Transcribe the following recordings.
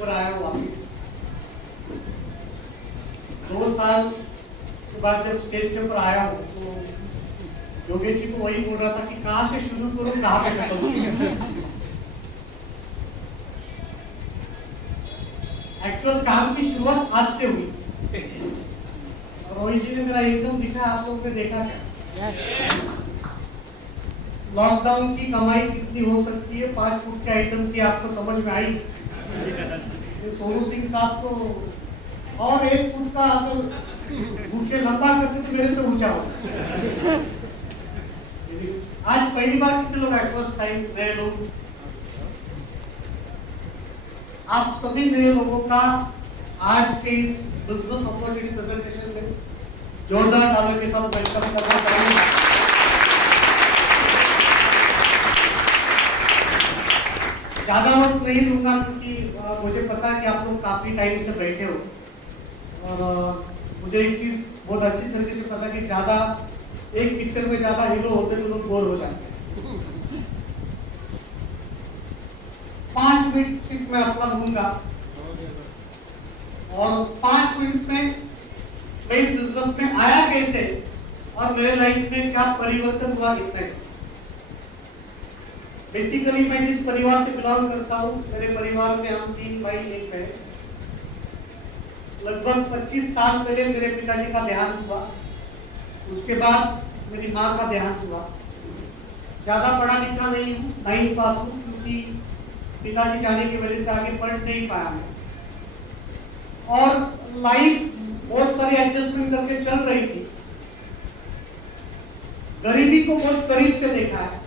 ऊपर आया हूँ वापिस। 2 साल के बाद जब स्टेज के ऊपर आया हूँ तो योगेश जी को वही बोल रहा था कि कहाँ से शुरू करूँ, कहाँ पे खत्म करूँ। एक्चुअल काम की शुरुआत आज से हुई। रोहित जी ने मेरा इनकम दिखा, आप लोगों ने देखा क्या? लॉकडाउन की कमाई कितनी हो सकती है 5 फुट के आइटम की, आपको समझ में आई? सोनू सिंह साहब को और 1 फुट का अगर भूखे लंबा करते तो मेरे से ऊंचा होता। आज पहली बार कितने लोग आए? फर्स्ट टाइम नए लोग। आप सभी नए लोगों का आज के इस बिजनेस अपॉर्चुनिटी प्रेजेंटेशन में जोरदार तालियों के साथ वेलकम करना चाहिए। ज्यादा वक्त नहीं लूंगा क्योंकि मुझे पता है कि आप लोग काफी टाइम से बैठे हो और मुझे एक चीज बहुत अच्छी तरीके से पता है कि ज्यादा एक पिक्चर में ज्यादा हीरो होते तो लोग बोर हो जाते हैं। 5 मिनट सिर्फ मैं अपना दूंगा और 5 मिनट में मैं इस बिजनेस में आया कैसे और मेरे लाइफ में क्या परिवर्तन हुआ इतना। बेसिकली मैं जिस परिवार से बिलोंग करता हूँ, मेरे परिवार में हम 3 भाई 1 बहन। लगभग 25 साल पहले मेरे पिताजी का देहांत हुआ, उसके बाद मेरी माँ का देहांत हुआ। ज्यादा पढ़ा लिखा नहीं हूँ, 9th पास हूँ, क्योंकि पिताजी जाने की वजह से आगे पढ़ नहीं पाया मैं। और लाइफ बहुत सारी एडजस्टमेंट करके चल रही थी। गरीबी को बहुत करीब से देखा है,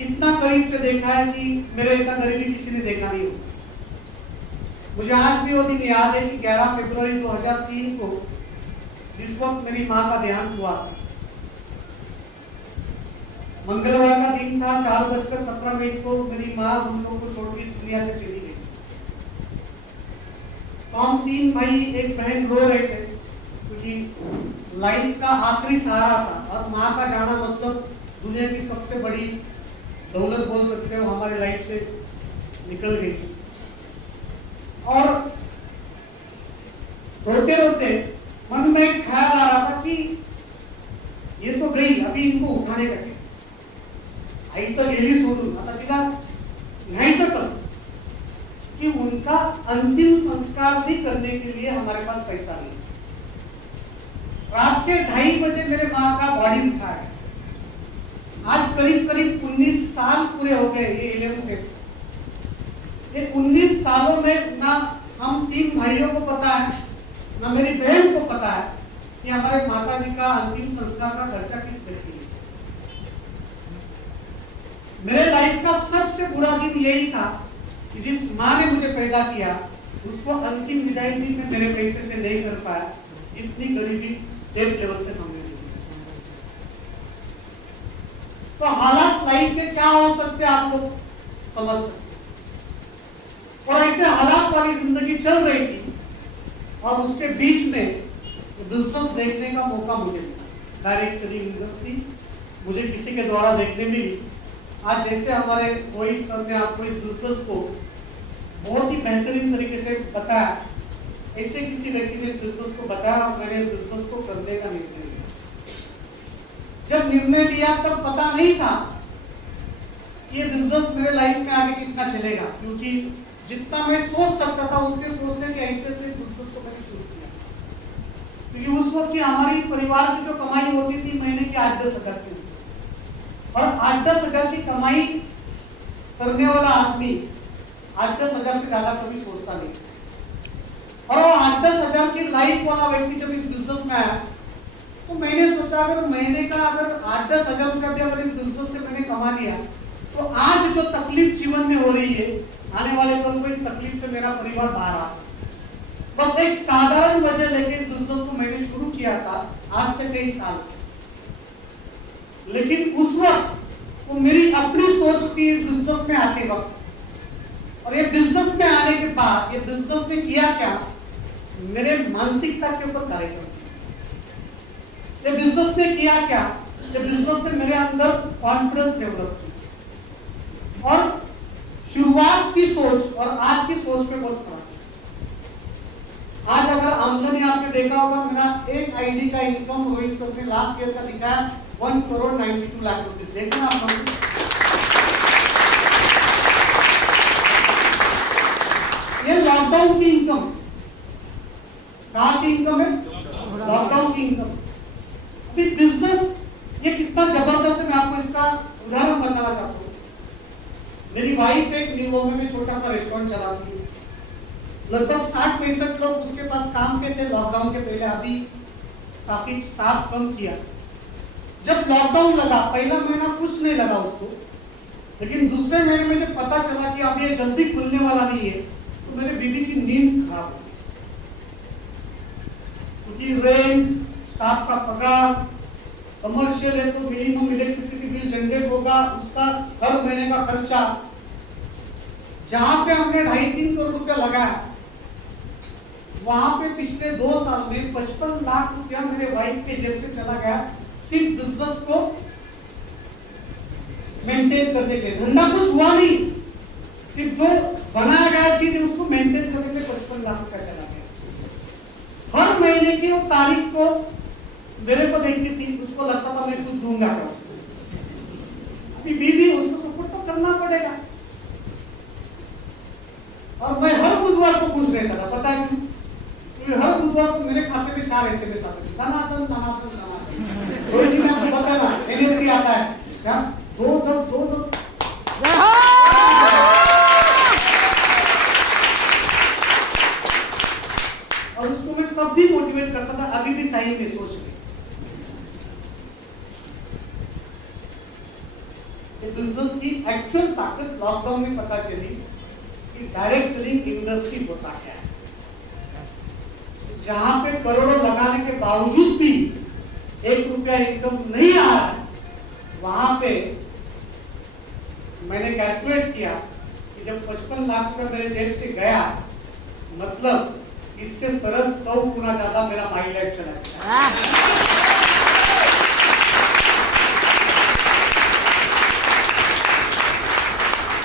इतना करीब से देखा है कि मेरे ऐसा गरीबी किसी ने देखा नहीं होगा। मुझे आज भी वो दिन याद है कि 11 फरवरी 2003 को जिस वक्त मेरी माँ का देहांत हुआ, मंगलवार का दिन था, 4:17 को मेरी माँ हम लोग को छोड़ के इस दुनिया से चली गई। तो हम 3 भाई 1 बहन रो रहे थे क्योंकि लाइफ का आखिरी सहारा था और माँ का जाना मतलब दुनिया की सबसे बड़ी दौलत बोल सकते हो, हमारी लाइफ से निकल गई। और रोते रोते मन में एक ख्याल आ रहा था कि ये तो गई, अभी इनको उठाने का कैसे? आई तो गेली सोडून आता तिला न्यायचं कसं? कि उनका अंतिम संस्कार भी करने के लिए हमारे पास पैसा नहीं। रात के 2:30 बजे मेरे माँ का बॉडी उठाया। आज करीब करीब 19 साल पूरे हो गए। ये 19 सालों में ना हम 3 भाइयों को पता है, ना मेरी बहन को पता है कि हमारे माता जी का अंतिम संस्कार का खर्चा किस व्यक्ति ने। मेरे लाइफ का सबसे बुरा दिन यही था कि जिस माँ ने मुझे पैदा किया उसको अंतिम विदाई भी मैं मेरे पैसे से नहीं कर पाया। इतनी गरीबी डेथ लेवल तक हमने। तो हालात लाइफ में क्या हो सकते हैं आप लोग समझ सकते। और ऐसे हालात वाली जिंदगी चल रही थी और उसके बीच में बिजनेस देखने का मौका मुझे मिला। डायरेक्ट सेलिंग इंडस्ट्री मुझे किसी के द्वारा देखने मिली। आज जैसे हमारे रोहित सर ने आपको इस बिजनेस को बहुत ही बेहतरीन तरीके से बताया, ऐसे किसी व्यक्ति ने इस बिजनेस को बताया और मैंने इस बिजनेस को करने का निर्णय लिया। जब निर्णय लिया तब पता नहीं था कि ये बिजनेस मेरे लाइफ में आगे कितना चलेगा, क्योंकि जितना मैं सोच सकता था उतने सोचने के ऐसे से बिजनेस को मैंने शुरू किया। क्योंकि उस वक्त की हमारी परिवार की जो कमाई होती थी महीने की 8-10 हजार की, और 8-10 हजार की कमाई करने वाला आदमी 8-10 हजार से ज्यादा कभी सोचता नहीं। और 8-10 हजार की लाइफ वाला व्यक्ति जब इस बिजनेस में आया तो मैंने सोचा अगर महीने का अगर 8-10 हजार रुपया भी अगर इस बिजनेस से मैंने कमा लिया तो आज जो तकलीफ जीवन में हो रही है, आने वाले कल को इस तकलीफ से मेरा परिवार बाहर आ। बस एक साधारण वजह लेके इस बिजनेस को मैंने शुरू किया था आज से कई साल। लेकिन उस वक्त वो मेरी अपनी सोच थी इस बिजनेस में आते वक्त, और ये बिजनेस में आने के बाद ये बिजनेस में किया क्या, मेरे मानसिकता के ऊपर कार्य किया। ये बिजनेस ने किया क्या, ये बिजनेस ने मेरे अंदर कॉन्फिडेंस डेवलप किया और शुरुआत की सोच और आज की सोच में बहुत फर्क है। आज अगर आमदनी आपने देखा होगा, मेरा एक आईडी का इनकम रोहित सर ने लास्ट ईयर का दिखाया 1,92 लाख रुपए। देखना आप लोग, ये लॉकडाउन की इनकम, कहाँ की इनकम है? लॉकडाउन की इनकम। अभी बिजनेस ये कितना जबरदस्त है, मैं आपको इसका उदाहरण बताना चाहता हूँ। मेरी वाइफ एक न्यू बॉम्बे में छोटा सा रेस्टोरेंट चलाती है, लगभग 60-65 लोग उसके पास काम पे थे लॉकडाउन के पहले। अभी काफी स्टाफ कम किया। जब लॉकडाउन लगा, पहला महीना कुछ नहीं लगा उसको, लेकिन दूसरे महीने में जब पता चला कि अब ये जल्दी खुलने वाला नहीं है, तो मेरे बीवी की नींद खराब हो गई, क्योंकि रेंट, स्टाफ का पगार, कमर्शियल है तो मिनिमम इलेक्ट्रिसिटी बिल जनरेट होगा, उसका हर महीने का खर्चा। जहां पे हमने 2.5-3 करोड़ रुपया लगाया, वहां पे पिछले 2 साल में 55 लाख रुपया मेरे वाइफ के जेब से चला गया, सिर्फ बिजनेस को मेंटेन करने के लिए। धंधा कुछ हुआ नहीं, सिर्फ जो बनाया गया चीज है उसको मेंटेन करने के लिए 55 लाख रुपया चला गया। हर महीने की वो तारीख को मेरे को देखती थी, उसको लगता था मैं कुछ दूंगा क्या। अभी बीवी, उसको सपोर्ट तो करना पड़ेगा। और मैं हर बुधवार को खुश रहता था, पता है क्यों? क्योंकि हर बुधवार को मेरे खाते में 4 SMS आते थे, धनाधन धनाधन धनाधन। रोहित जी ने आपको पता ना, NFT आता है क्या? 2-10 और उसको मैं तब भी मोटिवेट करता था, अभी भी टाइम में सोच रही। बिजनेस की एक्चुअल ताकत लॉकडाउन में पता चली कि डायरेक्ट सेलिंग इंडस्ट्री होता क्या है। जहां पे करोड़ों लगाने के बावजूद भी 1 रुपया इनकम नहीं आ रहा है, वहां पे मैंने कैलकुलेट किया कि जब 55 लाख रुपया मेरे जेब से गया, मतलब इससे सरस 100 गुना ज्यादा मेरा माई लाइफ चला गया।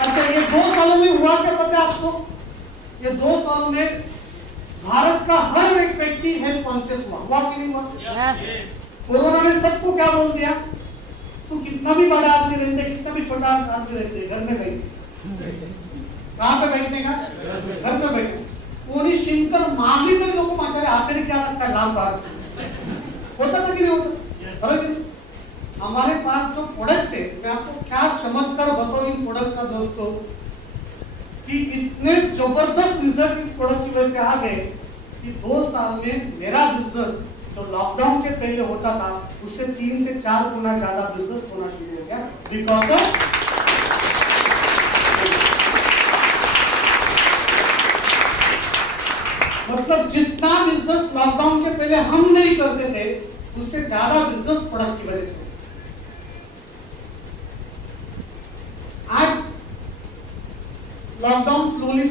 अच्छा, ये 2 सालों में हुआ क्या पता है आपको? ये 2 सालों में भारत का हर एक व्यक्ति हेल्थ कॉन्शियस हुआ कि नहीं हुआ? कोरोना ने सबको क्या बोल दिया? तू कितना भी बड़ा आदमी रहते, कितना भी छोटा आदमी रहते, घर में बैठे। कहाँ पे बैठने का? घर में बैठे। कोई शिंकर मांगी तो लोगों को आते नहीं, क्या लगता है लाभ बात होता था कि नहीं होता? अरे हमारे पास जो प्रोडक्ट है, मैं आपको क्या चमत्कार बताऊं इन प्रोडक्ट का दोस्तों, कि इतने जबरदस्त रिजल्ट इस प्रोडक्ट की वजह से आ गए कि 2 साल में मेरा बिजनेस जो लॉकडाउन के पहले होता था, उससे 3 से 4 गुना ज्यादा बिजनेस होना शुरू हो गया, बिकॉज ऑफ मतलब जितना बिजनेस लॉकडाउन के पहले हम नहीं करते थे, उससे ज्यादा बिजनेस प्रोडक्ट की वजह से। आज लॉकडाउन स्लोली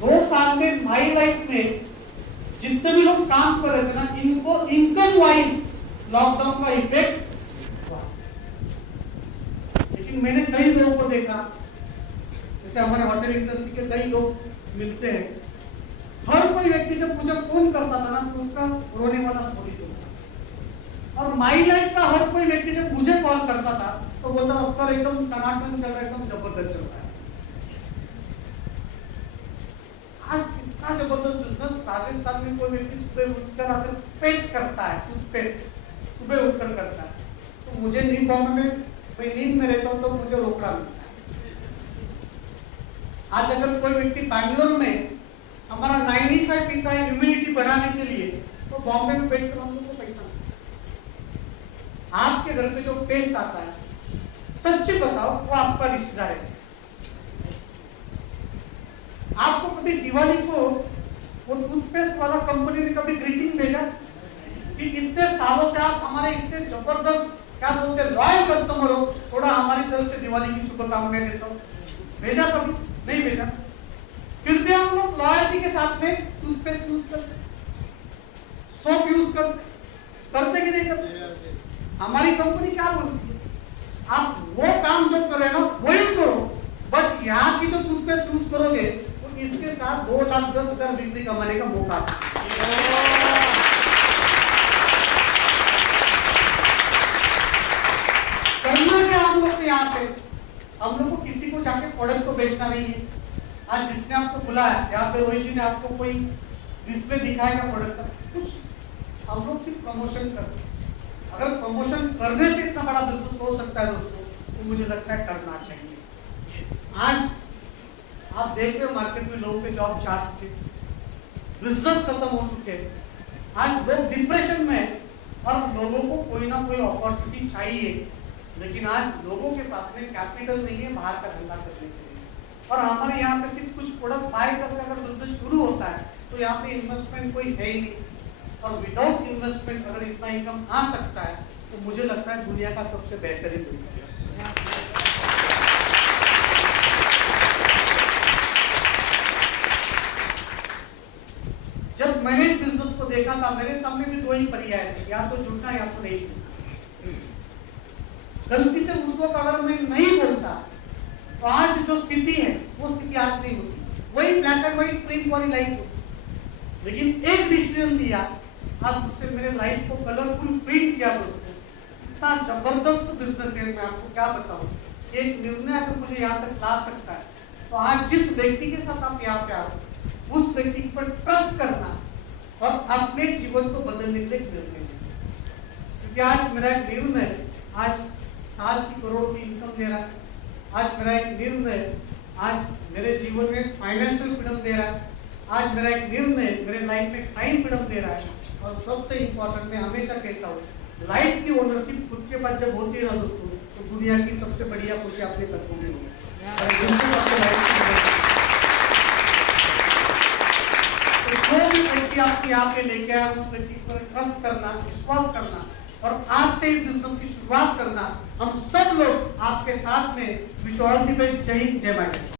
2 साल में माई लाइफ में जितने भी लोग काम कर रहे थे ना, इनको इनकम वाइज लॉकडाउन का इफेक्ट हुआ। लेकिन मैंने कई लोगों को देखा, जैसे हमारे होटल इंडस्ट्री के कई लोग मिलते हैं, हर कोई व्यक्ति जब मुझे फोन करता था ना, तो उसका रोने वाला स्टोरी था। और माई लाइफ का हर कोई व्यक्ति जब मुझे कॉल करता था, तो बोलता था सर एकदम टनाटन चल रहा है, एकदम जबरदस्त चल रहा है। आज इतना जबरदस्त बिजनेस, राजस्थान में कोई व्यक्ति सुबह उठकर आकर पेस्ट करता है, टूथपेस्ट सुबह उठकर करता है, तो मुझे नींद बॉम्बे में, मैं नींद में रहता हूँ तो मुझे रोकड़ा मिलता है। आज अगर कोई व्यक्ति बैंगलोर में हमारा 95 पीता है इम्यूनिटी बढ़ाने के लिए, तो बॉम्बे में बैठकर हम लोग को पैसा मिलता है। आपके घर पे जो पेस्ट आता है, सच्ची बताओ, वो आपका रिश्तेदार है। आपको कभी दिवाली को वो टूथपेस्ट वाला कंपनी ने कभी ग्रीटिंग भेजा कि इतने सालों से आप हमारे इतने जबरदस्त, क्या बोलते हैं, लॉयल कस्टमर हो, थोड़ा हमारी तरफ से दिवाली की शुभकामनाएं देता हूं? भेजा कभी? नहीं भेजा। फिर भी हम लोग लॉयल्टी के साथ में टूथपेस्ट यूज करते, सोप यूज करते कि नहीं करते? हमारी कंपनी क्या बोलती है, आप वो काम जो कर रहे हैं ना वही करो, बट यहाँ की जो टूथपेस्ट यूज करोगे तो इसके साथ 2,10,000 बिक्री कमाने का मौका। करना क्या हम लोग को यहाँ पे, हम लोग को किसी को जाके प्रोडक्ट को बेचना नहीं है। आज जिसने आपको बुलाया यहाँ पे, रोहित जी ने आपको कोई डिस्प्ले दिखाएगा प्रोडक्ट का, कुछ हम लोग सिर्फ प्रमोशन करते हैं। अगर प्रमोशन करने से इतना बड़ा बिजनेस हो सकता है दोस्तों, तो मुझे लगता है करना चाहिए। आज आप देख रहे हो मार्केट में लोगों के जॉब जा चुके, बिजनेस खत्म हो चुके, आज लोग डिप्रेशन में, और लोगों को कोई ना कोई अपॉर्चुनिटी चाहिए, लेकिन आज लोगों के पास में कैपिटल नहीं है बाहर का धंधा करने के लिए। और हमारे यहाँ पे सिर्फ कुछ प्रोडक्ट बाय करके अगर बिजनेस शुरू होता है तो यहाँ पे इन्वेस्टमेंट कोई है ही नहीं, और विदाउट इन्वेस्टमेंट अगर इतना इनकम आ सकता है तो मुझे लगता है दुनिया का सबसे बेहतरीन बिजनेस। जब मैंने इस बिजनेस को देखा था, मेरे सामने भी दो ही पर्याय थे, या तो जुड़ना या तो नहीं जुड़ना। गलती से उस वक्त अगर मैं नहीं बोलता तो आज जो स्थिति है वो स्थिति आज नहीं होती, वही ब्लैक एंड व्हाइट प्रिंट वाली लाइफ होती। लेकिन एक डिसीजन लिया, आज उससे मेरे लाइफ को कलरफुल प्रिंट किया दोस्तों। इतना जबरदस्त बिजनेस है, मैं आपको क्या बताऊं। एक निर्णय अगर मुझे यहाँ तक ला सकता है तो आज जिस व्यक्ति के साथ आप यहाँ पे आओ, उस व्यक्ति पर ट्रस्ट करना और अपने जीवन को बदलने के लिए निर्णय लेना। क्योंकि आज मेरा एक निर्णय आज साल की करोड़ की इनकम दे रहा है। आज मेरा एक निर्णय आज मेरे जीवन में फाइनेंशियल फ्रीडम दे रहा है। आज मेरा एक निर्णय मेरे लाइफ में टाइम फ्रीडम दे रहा है। और सबसे इंपॉर्टेंट, मैं हमेशा कहता हूँ, लाइफ की ओनरशिप खुद के पास जब होती है ना दोस्तों, तो दुनिया की सबसे बढ़िया खुशी अपने तत्वों में होगी। जो भी व्यक्ति आपको यहाँ पे लेके आया, उस व्यक्ति पर ट्रस्ट करना, विश्वास करना और आज से इस बिजनेस की शुरुआत करना। हम सब लोग आपके साथ में। Wish all the best. जय हिंद, जय भारत।